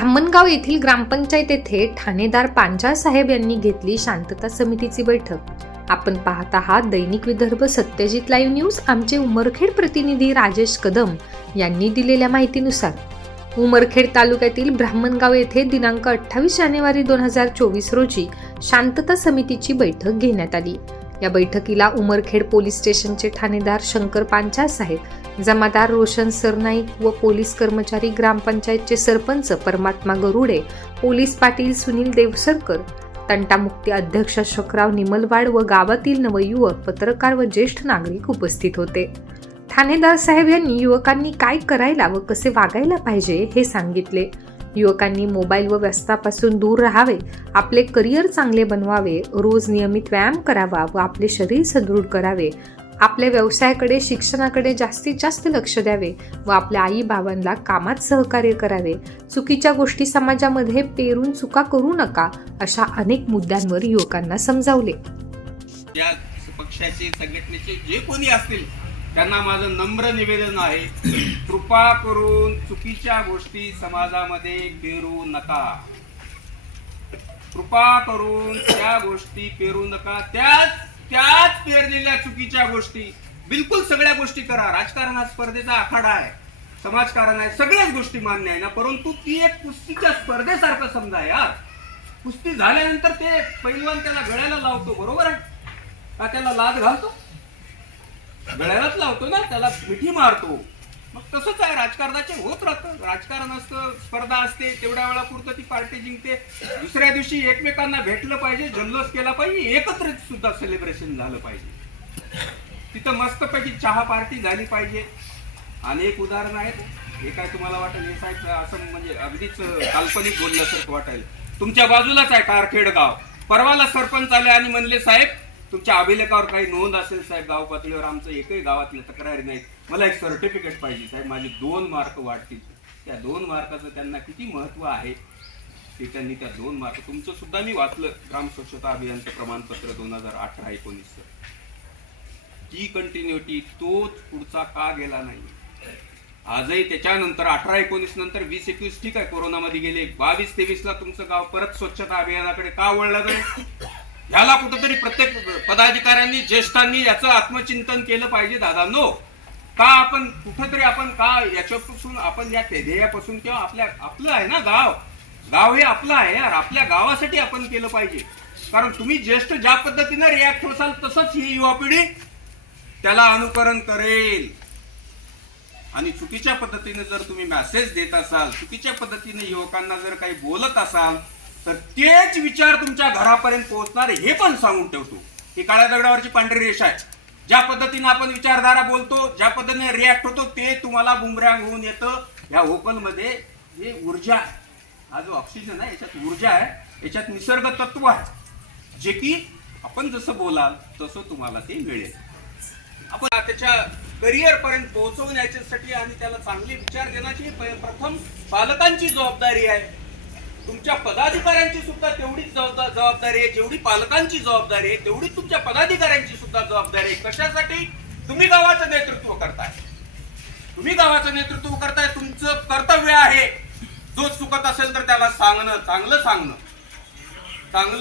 ब्राह्मणगाव येथील ग्रामपंचायत येथे ठाणेदार पांचाळ साहेब यांनी घेतली शांतता समितीची बैठक। आपण पाहत आहात दैनिक विदर्भ सत्यजित लाईव्ह न्यूज। आमचे उमरखेड प्रतिनिधी राजेश कदम यांनी दिलेल्या माहितीनुसार उमरखेड तालुक्यातील ब्राह्मणगाव येथे दिनांक 28 जानेवारी 2024 रोजी शांतता समितीची बैठक घेण्यात आली। या बैठकीला उमरखेड पोलीस स्टेशनचे ठाणेदार शंकर पांचाळ साहेब, जमादार रोशन सरनाईक व पोलीस कर्मचारी, ग्रामपंचायतचे सरपंच परमात्मा गरुडे, पोलीस पाटील सुनील देवसरकर, तंटामुक्ती अध्यक्ष अशोकराव निमलवाड व गावातील नवयुवक, पत्रकार व ज्येष्ठ नागरिक उपस्थित होते। ठाणेदार साहेब यांनी युवकांनी काय करायला व कसे वागायला पाहिजे हे सांगितले। युवकांनी मोबाईल व व्यसनापासून दूर राहावे, आपले करिअर चांगले बनवावे, रोज नियमित व्यायाम करावा व आपले शरीर सदृढ करावे, आपल्या व्यवसायाकडे, शिक्षणाकडे जास्तीत जास्त लक्ष द्यावे व आपल्या आई बाबांना कामात सहकार्य करावे, चुकीच्या गोष्टी समाजामध्ये पेरून चुका करू नका, अशा अनेक मुद्द्यांवर युवकांना समजावले। या पक्षाचे, संघटनेचे जे कोणी असतील त्यांना माझं नम्र निवेदन आहे, कृपा करून चुकीच्या गोष्टी समाजामध्ये पेरू नका। कृपा करून त्या गोष्टी पेरू नका। त्याच पेरलेल्या चुकीच्या गोष्टी, बिलकुल सगळ्या गोष्टी करा। राजकारण हा स्पर्धेचा आखाडा आहे, समाजकारण आहे, सगळ्याच गोष्टी मान्य आहे ना, परंतु ती एक कुस्तीच्या स्पर्धेसारखं समजा यार। कुस्ती झाल्यानंतर ते पैलवान त्याला गळ्याला लावतो, बरोबर आहे का? त्याला लाद घालतो, गळ्यालाच लावतो ना, त्याला मिठी मारतो। मग तसंच आहे, राजकारणाचे होत राहतं। राजकारण असतं, स्पर्धा असते, तेवढ्या वेळा पुरतं ती पार्टी जिंकते। दुसऱ्या दिवशी एकमेकांना भेटलं पाहिजे, जल्लोष केला पाहिजे, एकत्रित सुद्धा सेलिब्रेशन झालं पाहिजे। तिथं मस्तपैकी चहा पार्टी झाली पाहिजे। अनेक उदाहरणं आहेत। हे काय तुम्हाला वाटेल हे साहेब असं म्हणजे अगदीच काल्पनिक बोलल्यासारखं वाटेल। तुमच्या बाजूलाच आहे कारखेड गाव, परवाला सरपंच आले आणि म्हणले, साहेब तुमच्या अभिलेखावर काही नोंद असेल साहेब, गाव पातळीवर आमचं एकही गावातल्या तक्रारी नाहीत, मला एक सर्टिफिकेट पाहिजे साहेब, माझे 2 मार्क वाढतील। त्या 2 मार्काचं त्यांना किती महत्व आहे ते त्यांनी त्या 2 मार्क, तुमचं सुद्धा मी वाचलं, ग्राम स्वच्छता अभियानचं प्रमाणपत्र 2018-19 ती कंटिन्युटी, तोच पुढचा का गेला नाही आजही? त्याच्यानंतर 18-19 नंतर 20-21 ठीक आहे, कोरोनामध्ये गेले, 22-23ला तुमचं गाव परत स्वच्छता अभियानाकडे का वळलं नाही? याला कुठेतरी प्रत्येक पदाधिकाऱ्यांनी, ज्येष्ठांनी याचं आत्मचिंतन केलं पाहिजे दादांनो। का आपण कुठेतरी आपण का याच्यापासून, आपण या ध्येयापासून, किंवा आपलं आहे ना गाव, गाव हे आपलं आहे यार, आपल्या गावासाठी आपण केलं पाहिजे। कारण तुम्ही ज्येष्ठ ज्या पद्धतीने रिॲक्ट होसाल तसंच ही युवा पिढी त्याला अनुकरण करेल। आणि चुकीच्या पद्धतीने जर तुम्ही मेसेज देत असाल, चुकीच्या पद्धतीने युवकांना जर काही बोलत असाल, तर तेच विचार तुमच्या घरापर्यंत पोहोचणार, हे पण सांगून ठेवतो। ही काळ्या दगडावरची पांढरी रेषा आहे। ज्या पद्धतीने आपण विचारधारा बोलतो, ज्या पद्धतीने रिॲक्ट होतो, ते तुम्हाला बुमरँग होऊन येतं। या व्होकलमध्ये जे ऊर्जा आहे, हा जो ऑक्सिजन आहे, याच्यात ऊर्जा आहे, याच्यात निसर्ग तत्व आहे, जे की आपण जसं बोलाल तसं तुम्हाला ते मिळेल। आपण त्याच्या करिअर पर्यंत पोहोचवण्यासाठी आणि त्याला चांगले विचार देण्याची प्रथम पालकांची जबाबदारी आहे। तुमच्या पदाधिकाऱ्यांची सुद्धा तेवढीच जबाबदारी आहे, जेवढी पालकांची जबाबदारी आहे तेवढी तुमच्या पदाधिकाऱ्यांची सुद्धा जबाबदारी आहे। कशासाठी? तुम्ही गावाचं नेतृत्व करताय, तुम्ही गावाचं नेतृत्व करताय, तुमचं कर्तव्य आहे जो चुकत असेल तर त्याला सांगणं, चांगलं सांगणं, चांगलं